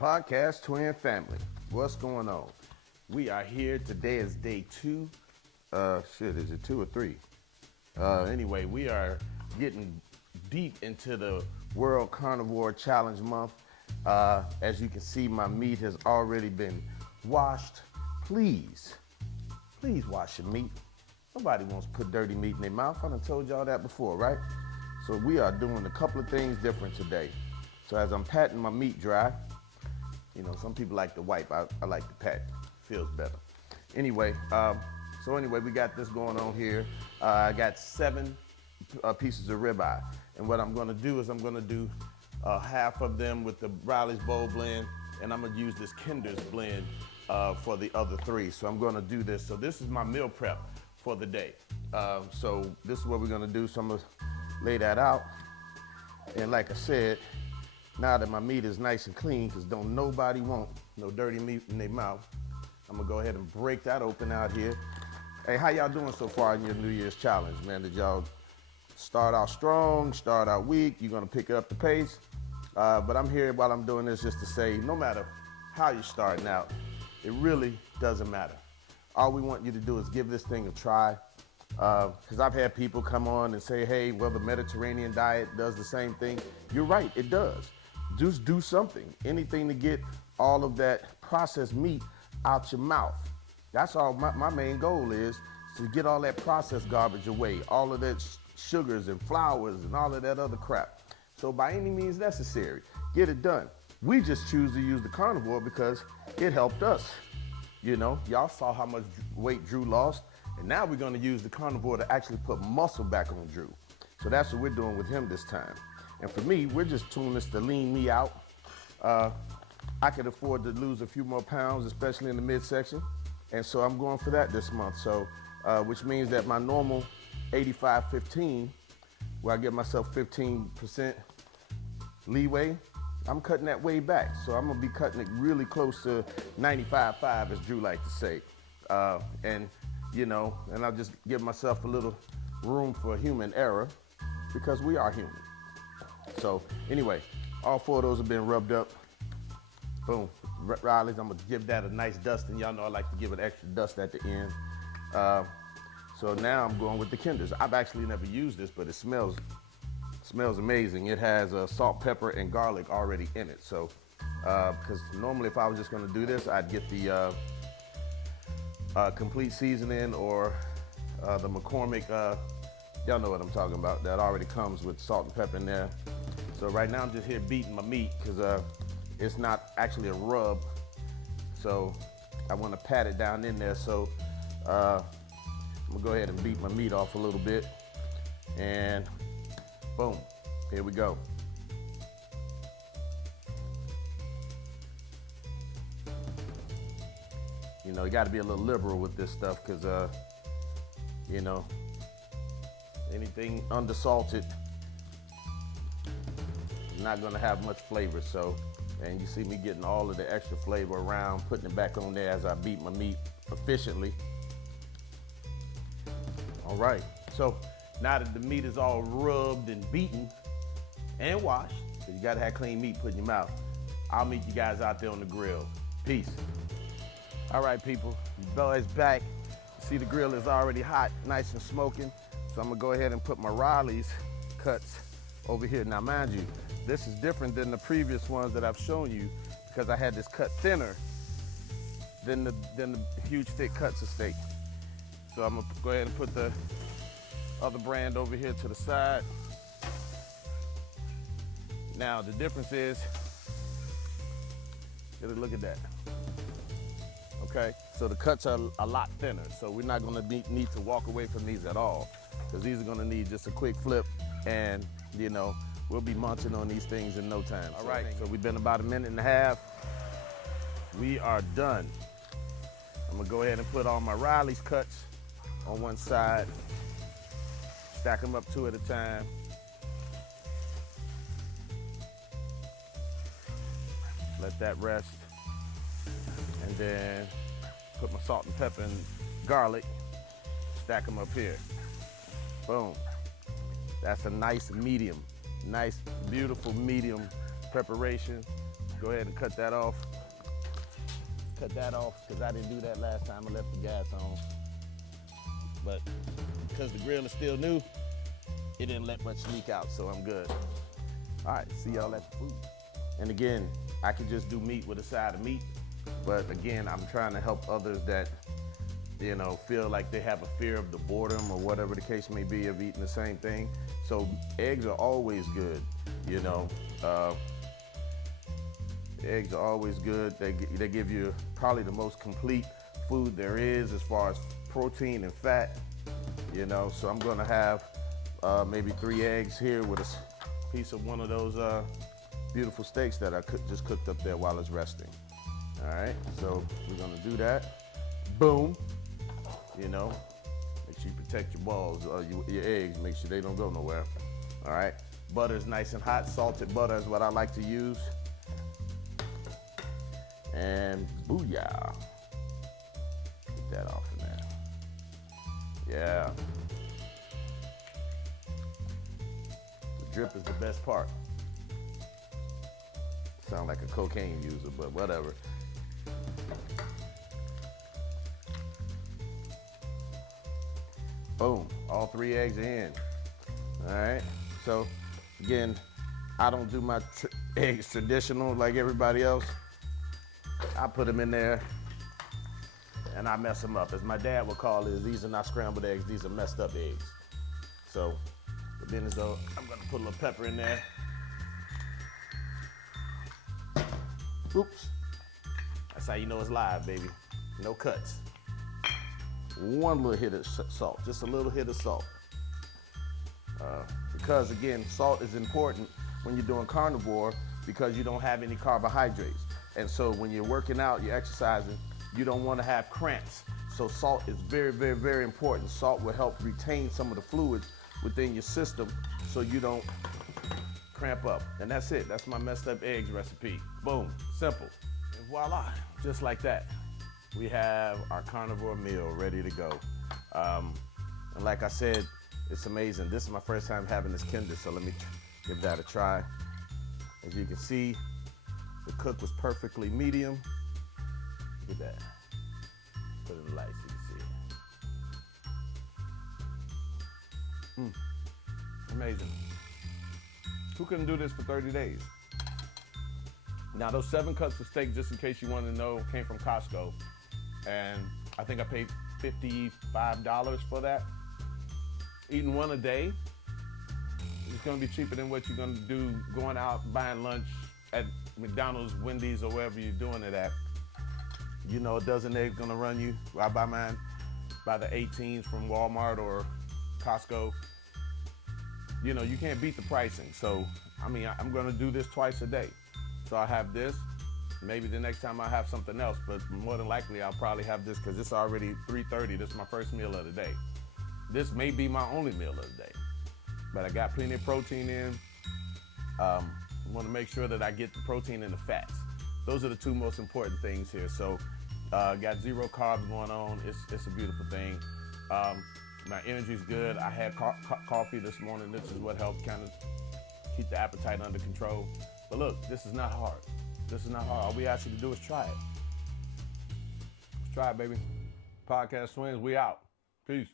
Podcast Twin Family. What's going on? We are here. Today is day 2. Is it 2 or 3? Anyway, we are getting deep into the World Carnivore Challenge Month. As you can see, my meat has already been washed. Please wash your meat. Nobody wants to put dirty meat in their mouth. I done told y'all that before, right? So we are doing a couple of things different today. So as I'm patting my meat dry, you know, some people like to wipe. I like to pat. Feels better. Anyway, we got this going on here. I got 7 pieces of ribeye. And what I'm gonna do is I'm gonna do half of them with the Riley's Bold blend, and I'm gonna use this Kinder's blend for the other 3. So I'm gonna do this. So this is my meal prep for the day. So this is what we're gonna do. So I'm gonna lay that out. And like I said, now that my meat is nice and clean, because don't nobody want no dirty meat in their mouth, I'm gonna go ahead and break that open out here. Hey, how y'all doing so far in your New Year's challenge, man? Did y'all start out strong, start out weak? You gonna pick up the pace? But I'm here while I'm doing this just to say, no matter how you're starting out, it really doesn't matter. All we want you to do is give this thing a try. Because I've had people come on and say, hey, well, the Mediterranean diet does the same thing. You're right, it does. Just do something, anything to get all of that processed meat out your mouth. That's all my main goal is, to get all that processed garbage away, all of that sugars and flours and all of that other crap. So by any means necessary, get it done. We just choose to use the carnivore because it helped us. You know, y'all saw how much weight Drew lost, and now we're gonna use the carnivore to actually put muscle back on Drew. So that's what we're doing with him this time. And for me, we're just doing this to lean me out. I could afford to lose a few more pounds, especially in the midsection. And so I'm going for that this month. So, which means that my normal 85-15, where I give myself 15% leeway, I'm cutting that way back. So I'm gonna be cutting it really close to 95.5, as Drew like to say. And I'll just give myself a little room for human error, because we are human. So anyway, all 4 of those have been rubbed up. Boom. Riley's, I'm gonna give that a nice dusting. Y'all know I like to give it extra dust at the end. So now I'm going with the Kinder's. I've actually never used this, but it smells amazing. It has salt, pepper, and garlic already in it. So, because normally if I was just gonna do this, I'd get the complete seasoning or the McCormick, y'all know what I'm talking about. That already comes with salt and pepper in there. So right now I'm just here beating my meat because it's not actually a rub. So I want to pat it down in there. So I'm gonna go ahead and beat my meat off a little bit. And boom, here we go. You know, you got to be a little liberal with this stuff because, anything undersalted is not going to have much flavor. So, and you see me getting all of the extra flavor around, putting it back on there as I beat my meat efficiently. All right. So now that the meat is all rubbed and beaten and washed, because you got to have clean meat put in your mouth, I'll meet you guys out there on the grill. Peace. All right, people, Bella's back. See, the grill is already hot, nice and smoking. So I'm gonna go ahead and put my Riley's cuts over here. Now, mind you, this is different than the previous ones that I've shown you because I had this cut thinner than the huge thick cuts of steak. So I'm gonna go ahead and put the other brand over here to the side. Now, the difference is, look at that. Okay, so the cuts are a lot thinner, so we're not gonna need to walk away from these at all, because these are gonna need just a quick flip, and we'll be munching on these things in no time. All right, so we've been about 1.5 minutes. We are done. I'm gonna go ahead and put all my Riley's cuts on one side, stack them up 2 at a time. Let that rest. And then put my salt and pepper and garlic, stack them up here. Boom. That's a nice medium, nice, beautiful medium preparation. Go ahead and cut that off. Cut that off because I didn't do that last time. I left the gas on. But because the grill is still new, it didn't let much leak out, so I'm good. All right, see y'all at the food. And again, I could just do meat with a side of meat, but again, I'm trying to help others that, you know, feel like they have a fear of the boredom or whatever the case may be of eating the same thing. So eggs are always good, you know. Eggs are always good. They give you probably the most complete food there is as far as protein and fat, you know. So I'm gonna have maybe 3 eggs here with a piece of one of those beautiful steaks that I just cooked up there while it's resting. All right, so we're gonna do that. Boom, you know, make sure you protect your balls, your eggs, make sure they don't go nowhere. All right, butter is nice and hot. Salted butter is what I like to use. And booyah, get that off in there. Yeah. The drip is the best part. Sound like a cocaine user, but whatever. Boom, all 3 eggs are in. All right, so again, I don't do my eggs traditional like everybody else. I put them in there and I mess them up. As my dad would call it, these are not scrambled eggs, these are messed up eggs. So, but then as though I'm gonna put a little pepper in there. Oops. That's how you know it's live, baby. No cuts. 1 little hit of salt, just a little hit of salt. Because again, salt is important when you're doing carnivore because you don't have any carbohydrates. And so when you're working out, you're exercising, you don't want to have cramps. So salt is very, very, very important. Salt will help retain some of the fluids within your system so you don't cramp up. And that's it. That's my messed up eggs recipe. Boom, simple. And voila, just like that. We have our carnivore meal ready to go. And like I said, it's amazing. This is my first time having this Kinder, so let me give that a try. As you can see, the cook was perfectly medium. Look at that. Put it in the light so you can see it. Amazing. Who couldn't do this for 30 days? Now those 7 cuts of steak, just in case you want to know, came from Costco. And I think I paid $55 for that. Eating 1 a day is gonna be cheaper than what you're gonna do going out buying lunch at McDonald's, Wendy's, or wherever you're doing it at. You know, a dozen eggs gonna run you. I buy mine by the 18s from Walmart or Costco. You know, you can't beat the pricing. So, I mean, I'm gonna do this twice a day. So I have this, maybe the next time I have something else, but more than likely I'll probably have this because it's already 3:30. This is my first meal of the day. This may be my only meal of the day, but I got plenty of protein in. I want to make sure that I get the protein and the fats. Those are the 2 most important things here. So got 0 carbs going on. It's a beautiful thing. My energy's good. I had coffee this morning. This is what helped kind of keep the appetite under control. But look, this is not hard. This is not hard. All we ask you to do is try it. Let's try it, baby. Podcast Swings, we out. Peace.